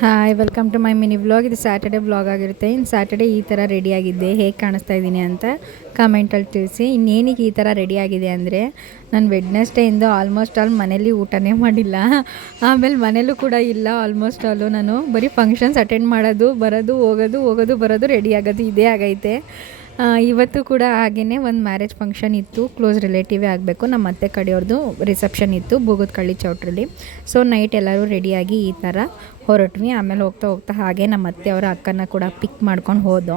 Hi welcome to my mini vlog. ಇದು Saturday vlog ಆಗಿರುತ್ತೆ. ಇನ್ನು ಸ್ಯಾಟರ್ಡೆ ಈ ಥರ ರೆಡಿಯಾಗಿದ್ದೆ, ಹೇಗೆ ಕಾಣಿಸ್ತಾ ಇದ್ದೀನಿ ಅಂತ ಕಮೆಂಟಲ್ಲಿ ತಿಳಿಸಿ. ಇನ್ನೇನಿಗೆ ಈ ಥರ ರೆಡಿಯಾಗಿದೆ ಅಂದರೆ, ನಾನು ವೆಡ್ನೆಸ್ಡೇಯಿಂದ ಆಲ್ಮೋಸ್ಟ್ ಆಲ್ ಮನೇಲಿ ಊಟನೇ ಮಾಡಿಲ್ಲ. ಆಮೇಲೆ ಮನೇಲೂ ಕೂಡ ಇಲ್ಲ. ಆಲ್ಮೋಸ್ಟ್ ಆಲು ನಾನು ಬರೀ ಫಂಕ್ಷನ್ಸ್ ಅಟೆಂಡ್ ಮಾಡೋದು, ಬರೋದು, ಹೋಗೋದು ಬರೋದು, ರೆಡಿ ಆಗೋದು ಇದೇ ಆಗೈತೆ. ಇವತ್ತು ಕೂಡ ಹಾಗೆಯೇ ಒಂದು ಮ್ಯಾರೇಜ್ ಫಂಕ್ಷನ್ ಇತ್ತು. ಕ್ಲೋಸ್ ರಿಲೇಟಿವೇ ಆಗಬೇಕು. ನಮ್ಮ ಅತ್ತೆ ಕಡೆಯವ್ರದ್ದು ರಿಸೆಪ್ಷನ್ ಇತ್ತು ಬೂಗದಕಳ್ಳಿ ಚೌಟ್ರಲ್ಲಿ. ಸೊ ನೈಟ್ ಎಲ್ಲರೂ ರೆಡಿಯಾಗಿ ಈ ಥರ ಹೊರಟ್ವಿ. ಆಮೇಲೆ ಹೋಗ್ತಾ ಹಾಗೆ ನಮ್ಮ ಅತ್ತೆಯವರ ಅಕ್ಕನ ಕೂಡ ಪಿಕ್ ಮಾಡ್ಕೊಂಡು ಹೋದೋ.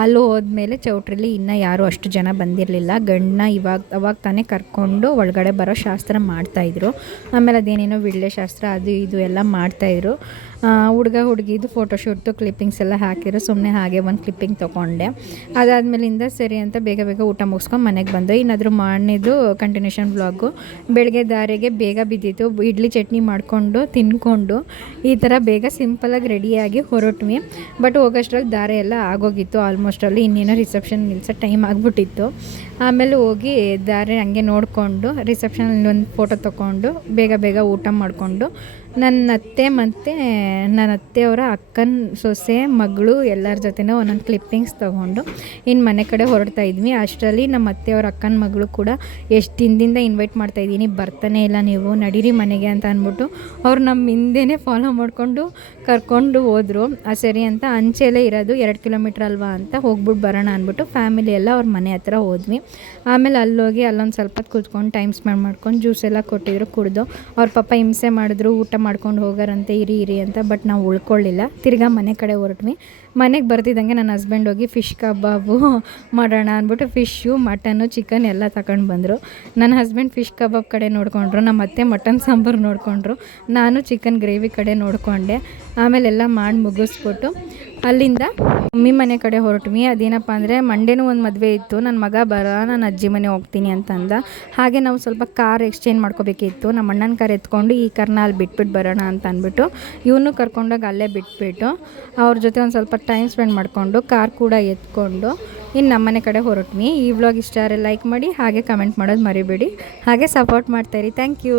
ಅಲ್ಲಿ ಹೋದ್ಮೇಲೆ ಚೌಟ್ರಲ್ಲಿ ಇನ್ನೂ ಯಾರೂ ಅಷ್ಟು ಜನ ಬಂದಿರಲಿಲ್ಲ. ಗಂಡನ್ನ ಅವಾಗ ತಾನೇ ಕರ್ಕೊಂಡು ಒಳಗಡೆ ಬರೋ ಶಾಸ್ತ್ರ ಮಾಡ್ತಾಯಿದ್ರು. ಆಮೇಲೆ ಅದೇನೇನೋ ವಿಳ್ಳೆ ಶಾಸ್ತ್ರ ಅದು ಇದು ಎಲ್ಲ ಮಾಡ್ತಾಯಿದ್ರು. ಹುಡುಗ ಹುಡುಗಿದು ಫೋಟೋಶೂಟ್ದು ಕ್ಲಿಪ್ಪಿಂಗ್ಸ್ ಎಲ್ಲ ಹಾಕಿದ್ರು. ಸುಮ್ಮನೆ ಹಾಗೆ ಒಂದು ಕ್ಲಿಪ್ಪಿಂಗ್ ತೊಗೊಂಡೆ. ಅದಾದಮೇಲಿಂದ ಸರಿ ಅಂತ ಬೇಗ ಊಟ ಮುಗಿಸ್ಕೊಂಡು ಮನೆಗೆ ಬಂದು ಏನಾದರೂ ಮಾಡಿದ್ದು ಕಂಟಿನ್ಯೂಷನ್ ವ್ಲಾಗು. ಬೆಳಗ್ಗೆ ದಾರಿಗೆ ಬೇಗ ಬಿದ್ದಿತ್ತು. ಇಡ್ಲಿ ಚಟ್ನಿ ಮಾಡಿಕೊಂಡು ತಿನ್ಕೊಂಡು ಈ ಥರ ಬೇಗ ಸಿಂಪಲಾಗಿ ರೆಡಿಯಾಗಿ ಹೊರಟ್ವಿ. ಬಟ್ ಹೋಗೋಷ್ಟ್ರಲ್ಲಿ ದಾರೆ ಎಲ್ಲ ಆಗೋಗಿತ್ತು ಆಲ್ಮೋಸ್ಟ್ ಅಲ್ಲಿ. ಇನ್ನೇನೋ ರಿಸೆಪ್ಷನ್ ನಿಲ್ಸೋ ಟೈಮ್ ಆಗಿಬಿಟ್ಟಿತ್ತು. ಆಮೇಲೆ ಹೋಗಿ ದಾರೆ ಹಂಗೆ ನೋಡಿಕೊಂಡು ರಿಸೆಪ್ಷನಲ್ಲಿ ಒಂದು ಫೋಟೋ ತೊಗೊಂಡು ಬೇಗ ಊಟ ಮಾಡಿಕೊಂಡು ನನ್ನ ಅತ್ತೆ ಮತ್ತು ನನ್ನ ಅತ್ತೆಯವರ ಅಕ್ಕನ ಸೊಸೆ ಮಗಳು ಎಲ್ಲರ ಜೊತೆನೂ ಒಂದೊಂದು ಕ್ಲಿಪ್ಪಿಂಗ್ಸ್ ತೊಗೊಂಡು ಇನ್ನು ಮನೆ ಕಡೆ ಹೊರಡ್ತಾ ಇದ್ವಿ. ಅಷ್ಟರಲ್ಲಿ ನಮ್ಮ ಅತ್ತೆಯವರ ಅಕ್ಕನ ಮಗಳು ಕೂಡ ಎಷ್ಟು ದಿನದಿಂದ ಇನ್ವೈಟ್ ಮಾಡ್ತಾಯಿದ್ದೀನಿ, ಬರ್ತಾನೆ ಇಲ್ಲ ನೀವು, ನಡೀರಿ ಮನೆಗೆ ಅಂತ ಅಂದ್ಬಿಟ್ಟು ಅವ್ರು ನಮ್ಮ ಹಿಂದೆನೇ ಫಾಲೋ ಮಾಡಿಕೊಂಡು ಕರ್ಕೊಂಡು ಹೋದರು. ಸರಿ ಅಂತ ಅಂಚೆಲೇ ಇರೋದು 2 ಕಿಲೋಮೀಟ್ರ್ ಅಲ್ವಾ ಅಂತ ಹೋಗ್ಬಿಟ್ಟು ಬರೋಣ ಅಂದ್ಬಿಟ್ಟು ಫ್ಯಾಮಿಲಿ ಎಲ್ಲ ಅವ್ರ ಮನೆ ಹತ್ರ ಹೋದ್ವಿ. ಆಮೇಲೆ ಅಲ್ಲೋಗಿ ಅಲ್ಲೊಂದು ಸ್ವಲ್ಪ ಕೂತ್ಕೊಂಡು ಟೈಮ್ ಸ್ಪೆಂಡ್ ಮಾಡ್ಕೊಂಡು ಜ್ಯೂಸ್ ಎಲ್ಲ ಕೊಟ್ಟಿದ್ರು, ಕುಡಿದು. ಅವ್ರ ಪಾಪ ಹಿಂಸೆ ಮಾಡಿದ್ರು, ಊಟ ಮಾಡ್ಕೊಂಡು ಹೋಗಾರಂತೆ ಇರಿ ಅಂತ. ಬಟ್ ನಾವು ಉಳ್ಕೊಳ್ಳಿಲ್ಲ, ತಿರ್ಗಾ ಮನೆ ಕಡೆ ಹೊರಟ್ವಿ. ಮನೆಗೆ ಬರ್ತಿದ್ದಂಗೆ ನನ್ನ ಹಸ್ಬೆಂಡ್ ಹೋಗಿ ಫಿಶ್ ಕಬಾಬು ಮಾಡೋಣ ಅಂದ್ಬಿಟ್ಟು ಫಿಶ್ಶು ಮಟನ್ನು ಚಿಕನ್ ಎಲ್ಲ ತಗೊಂಡು ಬಂದರು. ನನ್ನ ಹಸ್ಬೆಂಡ್ ಫಿಶ್ ಕಬಾಬ್ ಕಡೆ ನೋಡಿಕೊಂಡ್ರು, ನಮ್ಮ ಅತ್ತೆ ಮಟನ್ ಸಾಂಬಾರು ನೋಡಿಕೊಂಡ್ರು, ನಾನು ಚಿಕನ್ ಗ್ರೇವಿ ಕಡೆ ನೋಡಿಕೊಂಡೆ. ಆಮೇಲೆಲ್ಲ ಮಾಡಿ ಮುಗಿಸ್ಬಿಟ್ಟು ಅಲ್ಲಿಂದ ಮಮ್ಮಿ ಮನೆ ಕಡೆ ಹೊರಟ್ವಿ. ಅದೇನಪ್ಪ ಅಂದರೆ ಮಂಡೇನೂ ಒಂದು ಮದುವೆ ಇತ್ತು. ನನ್ನ ಮಗ ನಾನು ಅಜ್ಜಿ ಮನೆ ಹೋಗ್ತೀನಿ ಅಂತಂದ. ಹಾಗೆ ನಾವು ಸ್ವಲ್ಪ ಕಾರ್ ಎಕ್ಸ್ಚೇಂಜ್ ಮಾಡ್ಕೋಬೇಕಿತ್ತು. ನಮ್ಮ ಅಣ್ಣನ ಕಾರ್ ಎತ್ಕೊಂಡು ಈ ಕಾರ್ನ ಅಲ್ಲಿ ಬಿಟ್ಬಿಟ್ಟು ಬರೋಣ ಅಂತ ಅಂದ್ಬಿಟ್ಟು ಇವನು ಕರ್ಕೊಂಡೋಗಿ ಅಲ್ಲೇ ಬಿಟ್ಬಿಟ್ಟು ಅವ್ರ ಜೊತೆ ಒಂದು ಸ್ವಲ್ಪ ಟೈಮ್ ಸ್ಪೆಂಡ್ ಮಾಡಿಕೊಂಡು ಕಾರ್ ಕೂಡ ಎತ್ಕೊಂಡು ಇನ್ನು ನಮ್ಮನೆ ಕಡೆ ಹೊರಟ್ವಿ. ಈ ವ್ಲಾಗ್ ಇಷ್ಟ ಆದರೆ ಲೈಕ್ ಮಾಡಿ, ಹಾಗೆ ಕಮೆಂಟ್ ಮಾಡೋದು ಮರಿಬೇಡಿ, ಹಾಗೆ ಸಪೋರ್ಟ್ ಮಾಡ್ತಾಯಿರಿ. Thank you.